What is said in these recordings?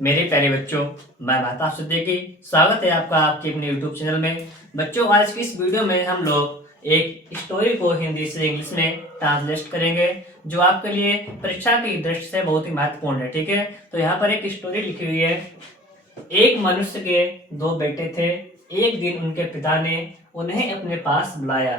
मेरे प्यारे बच्चों, मैं महताब सिद्दीकी स्वागत है आपका आपके अपने YouTube चैनल में। बच्चों, आज की इस वीडियो में हम लोग एक स्टोरी को हिंदी से इंग्लिश में ट्रांसलेट करेंगे, जो आपके लिए परीक्षा की दृष्टि से बहुत ही महत्वपूर्ण है। ठीक है, तो यहाँ पर एक स्टोरी लिखी हुई है। एक मनुष्य के दो बेटे थे। एक दिन उनके पिता ने उन्हें अपने पास बुलाया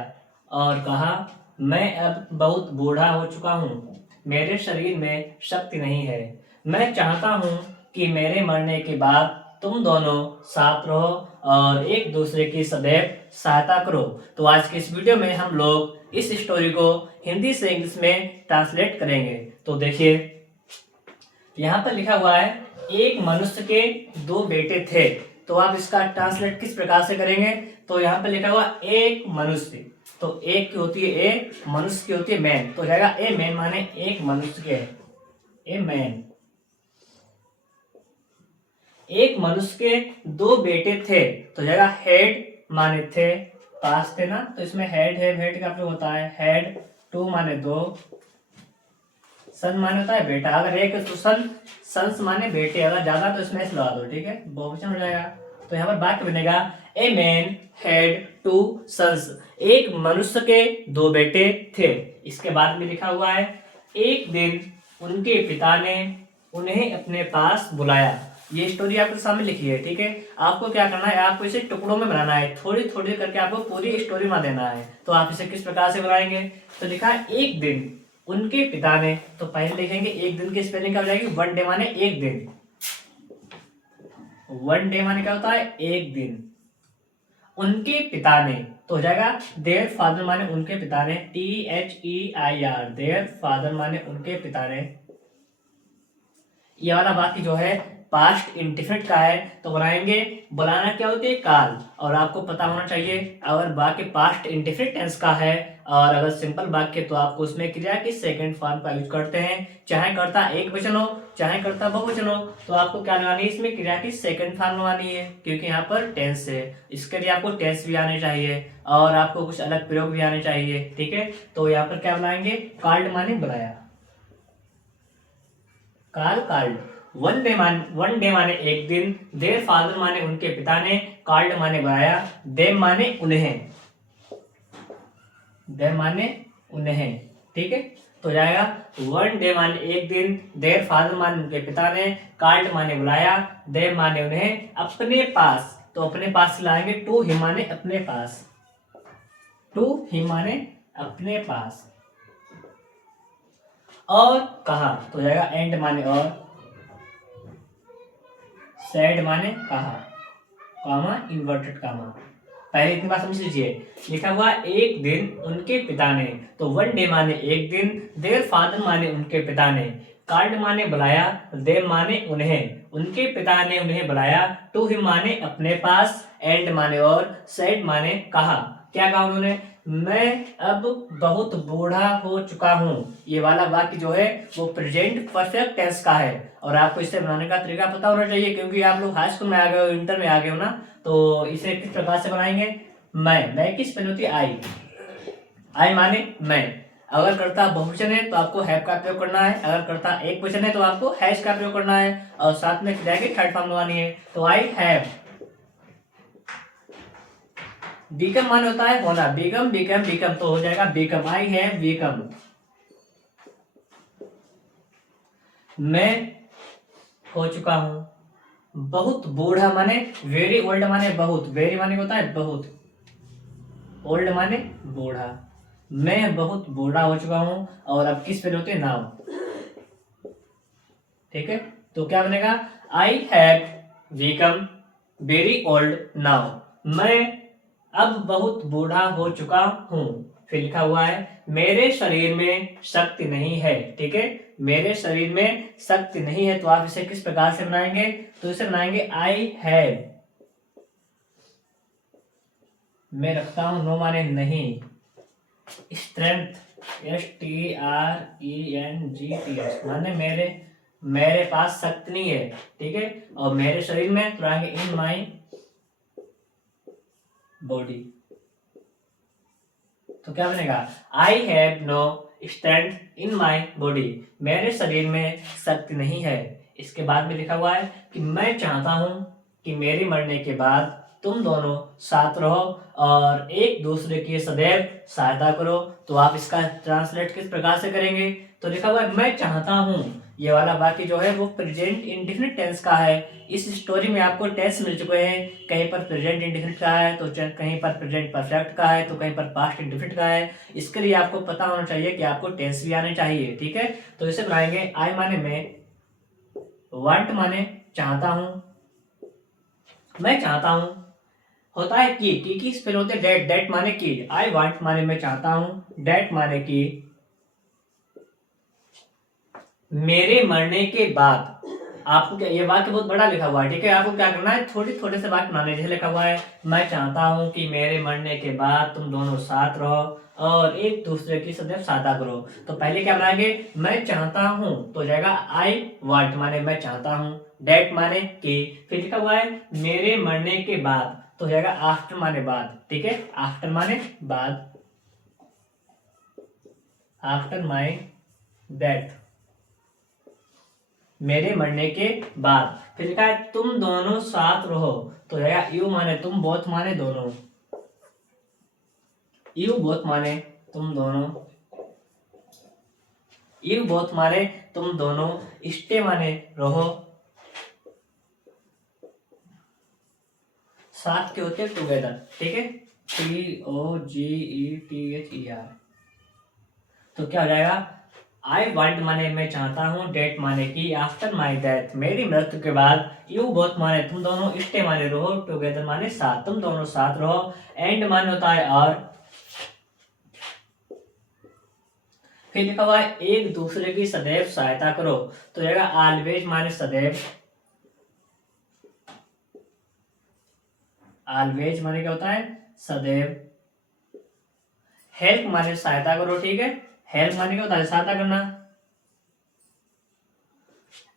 और कहा, मैं अब बहुत बूढ़ा हो चुका हूँ, मेरे शरीर में शक्ति नहीं है। मैं चाहता हूँ कि मेरे मरने के बाद तुम दोनों साथ रहो और एक दूसरे की सदैव सहायता करो। तो आज की इस वीडियो में हम लोग इस स्टोरी को हिंदी से इंग्लिश में ट्रांसलेट करेंगे। तो देखिए, यहाँ पर लिखा हुआ है, एक मनुष्य के दो बेटे थे। तो आप इसका ट्रांसलेट किस प्रकार से करेंगे? तो यहाँ पर लिखा हुआ एक मनुष्य, तो एक की होती है ए, मनुष्य की होती है मैन, तो जाएगा ए मैन माने एक मनुष्य के, ए मैन। एक मनुष्य के दो बेटे थे, तो जाएगा हेड माने थे, पास थे ना, तो इसमें हेड है, हेड का प्रयोग होता है हेड। टू माने दो, सन माने होता है बेटा। अगर एक तो सन, सन्स माने बेटे, अगर ज्यादा तो इसमें एस लगा दो। ठीक है, बहुवचन हो जाएगा। तो यहाँ पर वाक्य बनेगा, a man had two sons. एक मनुष्य के दो बेटे थे। इसके बाद में लिखा हुआ है, एक दिन उनके पिता ने उन्हें अपने पास बुलाया। ये स्टोरी आपके सामने लिखी है। ठीक है, आपको क्या करना है, आपको इसे टुकड़ों में बनाना है, थोड़ी थोड़ी करके आपको पूरी स्टोरी में देना है। तो आप इसे किस प्रकार से बनाएंगे? तो लिखा है, एक दिन उनके पिता ने, तो पहले लिखेंगे एक दिन की स्पेलिंग क्या हो जाएगी? वन डे माने एक दिन। वन डे माने क्या होता है? एक दिन। उनके पिता ने, तो हो जाएगा देयर फादर माने उनके पिता ने, THEIR, देयर फादर माने उनके पिता ने। ये वाला वाक्य जो है पास्ट इंडिफिनिट का है, तो बनाएंगे, बुलाना क्या होती है? काल। और आपको पता होना चाहिए, अगर वाक्य पास्ट इंडिफिनिट टेंस का है और अगर सिंपल वाक्य, तो आपको उसमें क्रिया की सेकंड फॉर्म का यूज करते हैं। चाहे कर्ता एक वचन हो, चाहे कर्ता बहुवचन हो, तो आपको क्या लगानी है? इसमें क्रिया की सेकंड फॉर्म लगानी है, क्योंकि यहाँ पर टेंस है। इसके लिए आपको टेंस भी आने चाहिए और आपको कुछ अलग प्रयोग भी आने चाहिए। ठीक है, तो यहाँ पर क्या बनाएंगे? कॉल्ड माने बुलाया, कॉल्ड। वन डे माने एक दिन, देयर फादर माने उनके पिता ने, कॉल्ड माने बुलाया, देम माने उन्हें, देम माने उन्हें। ठीक है, तो जाएगा वन डे माने एक दिन, देयर फादर माने उनके पिता ने, कॉल्ड माने बुलाया, देम माने उन्हें, अपने पास, तो अपने पास से लाएंगे टू हिम माने अपने पास, टू हिम माने अपने पास। और कहा, तो जाएगा एंड माने और, सैड माने कहा, कामा इन्वर्टेड कामा। पहले इतनी बात समझ लीजिए, लिखा हुआ एक दिन उनके पिता ने, तो वन डे माने एक दिन, देयर फादर माने उनके पिता ने, कॉल्ड माने बुलाया, देम माने उन्हें, उनके पिता ने उन्हें बुलाया, टू हिम माने अपने पास, एंड माने और, सैड माने कहा। क्या कहा उन्होंने? मैं अब बहुत बूढ़ा हो चुका हूँ। ये वाला वाक्य जो है वो प्रेजेंट परफेक्ट टेंस का है और आपको इसे बनाने का तरीका पता होना चाहिए, क्योंकि आप लोग हाई स्कूल में आ गए हो, इंटर में आ गए हो ना। तो इसे किस प्रकार से बनाएंगे? मैं किस पेन होती है? आई। आई माने मैं। अगर कर्ता बहुवचन है तो आपको हैव का प्रयोग करना है, अगर कर्ता एक वचन है तो आपको हैज का प्रयोग करना है और साथ में क्रिया की थर्ड फॉर्म लगानी है। तो आई हैव। बीकम माने होता है होना, बीकम बीकम बीकम, तो हो जाएगा बीकम, आई हैव बीकम। मैं हो चुका हूं, बहुत बूढ़ा माने वेरी ओल्ड माने बहुत, वेरी माने होता है बहुत, ओल्ड माने बूढ़ा। मैं बहुत बूढ़ा हो चुका हूं और अब किस पे होती है? नाउ। ठीक है, तो क्या बनेगा? I have become very old now. मैं अब बहुत बूढ़ा हो चुका हूं। फिर लिखा हुआ है, मेरे शरीर में शक्ति नहीं है। ठीक है, मेरे शरीर में शक्ति नहीं है, तो आप इसे किस प्रकार से बनाएंगे? तो इसे बनाएंगे, आई हैव, मैं रखता हूं, नो माने नहीं, स्ट्रेंथ, STRENGTH माने मेरे, मेरे पास शक्ति नहीं है। ठीक है, और मेरे शरीर में तो आएंगे इन माई बॉडी। तो क्या बनेगा? I have no strength in my body, मेरे शरीर में शक्ति नहीं है। इसके बाद में लिखा हुआ है कि मैं चाहता हूं कि मेरे मरने के बाद तुम दोनों साथ रहो और एक दूसरे की सदैव सहायता करो। तो आप इसका ट्रांसलेट किस प्रकार से करेंगे? तो लिखा हुआ है मैं चाहता हूं, ये वाला वाक्य जो है वो प्रेजेंट इंडेफिनिट टेंस का है। इस स्टोरी में आपको टेंस मिल चुके हैं, कहीं पर प्रेजेंट इंडेफिनिट का है तो कहीं पर प्रेजेंट परफेक्ट का है तो कहीं पर पास्ट इंडेफिनिट का है। इसके लिए आपको पता होना चाहिए कि आपको टेंस भी आने चाहिए, ठीक है। तो इसे बनाएंगे आई माने मैं, वांट माने चाहता हूं, मैं चाहता हूं होता है की स्पेल होते हैं डेट, डेट माने की, आई वांट माने मैं चाहता हूं, डेट माने की मेरे मरने के बाद। आपको क्या, ये वाक्य बहुत बड़ा लिखा हुआ है, ठीक है। आपको क्या करना है, थोड़े थोड़े से वाक्य बनाने। जैसे लिखा हुआ है मैं चाहता हूं कि मेरे मरने के बाद तुम दोनों साथ रहो और एक दूसरे की सदैव सहायता करो। तो पहले क्या बनाएंगे, मैं चाहता हूं तो जाएगा आई वांट माने मैं चाहता हूं, डेट माने कि, फिर लिखा हुआ है मेरे मरने के बाद तो जाएगा आफ्टर माने बाद, ठीक है। आफ्टर माने बाद, आफ्टर माई डेथ, मेरे मरने के बाद। फिर लिखा है तुम दोनों साथ रहो तो जाएगा यू माने तुम, बोथ माने दोनों, यू बोथ माने तुम दोनों, यू बोथ माने तुम दोनों, स्टे माने रहो, साथ के होते हैं टुगेदर, ठीक है। TOGETHER। तो क्या हो जाएगा, आई वांट माने मैं चाहता हूँ, डेट माने की, आफ्टर माई डेथ मेरी मृत्यु के बाद, यू बोथ माने तुम दोनों, स्टे माने रहो, टुगेदर माने साथ, तुम दोनों साथ रहो, एंड माने होता है और, फिर लिखा हुआ है एक दूसरे की सदैव सहायता करो तो जाएगा ऑलवेज माने सदैव, ऑलवेज माने क्या होता है सदैव, हेल्प माने सहायता करो, ठीक है। हेल्प माने क्या होता है सहायता करना,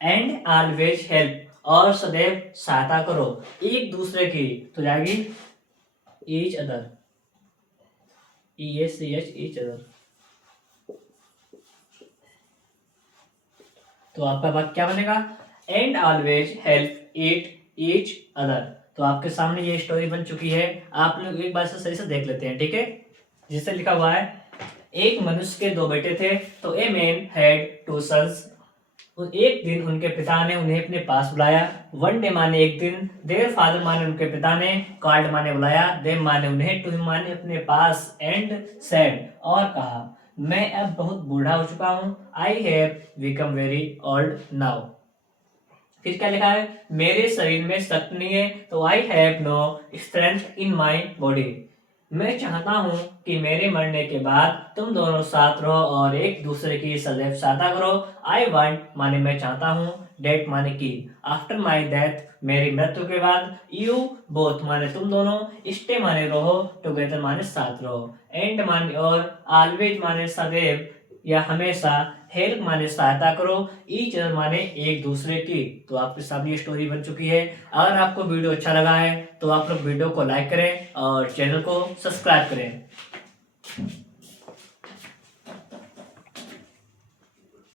एंड ऑलवेज हेल्प और सदैव सहायता करो एक दूसरे की तो जाएगी each other, EACH each other. तो आपका वाक्य क्या बनेगा, and always help each other. तो आपके सामने ये स्टोरी बन चुकी है, आप लोग एक बार से सही से देख लेते हैं, ठीक है। जिससे लिखा हुआ है एक मनुष्य के दो बेटे थे, तो a man had two sons. एक दिन उनके पिता ने उन्हें अपने पास बुलाया, वन डे माने एक दिन, देयर फादर माने उनके पिता ने, कॉल्ड माने बुलाया, देम माने उन्हें, टू हिम माने अपने पास, एंड सेड और कहा मैं अब बहुत बूढ़ा हो चुका हूँ, I have become very old now. फिर क्या लिखा है, मेरे शरीर में शक्ति नहीं है तो I have no strength in my body. मैं चाहता हूं कि मेरे मरने के बाद तुम दोनों साथ रहो और एक दूसरे की सदैव सहायता करो। आई वांट माने मैं चाहता हूं, डेट माने की, आफ्टर माई डेथ मेरी मृत्यु के बाद, यू बोथ माने तुम दोनों, स्टे माने रहो, टुगेदर माने साथ रहो, एंड माने और, ऑलवेज माने सदैव या हमेशा, हेल्प माने सहायता करो, ईच अदर माने एक दूसरे की। तो आपके सामने ये स्टोरी बन चुकी है। अगर आपको वीडियो अच्छा लगा है तो आप लोग वीडियो को लाइक करें और चैनल को सब्सक्राइब करें।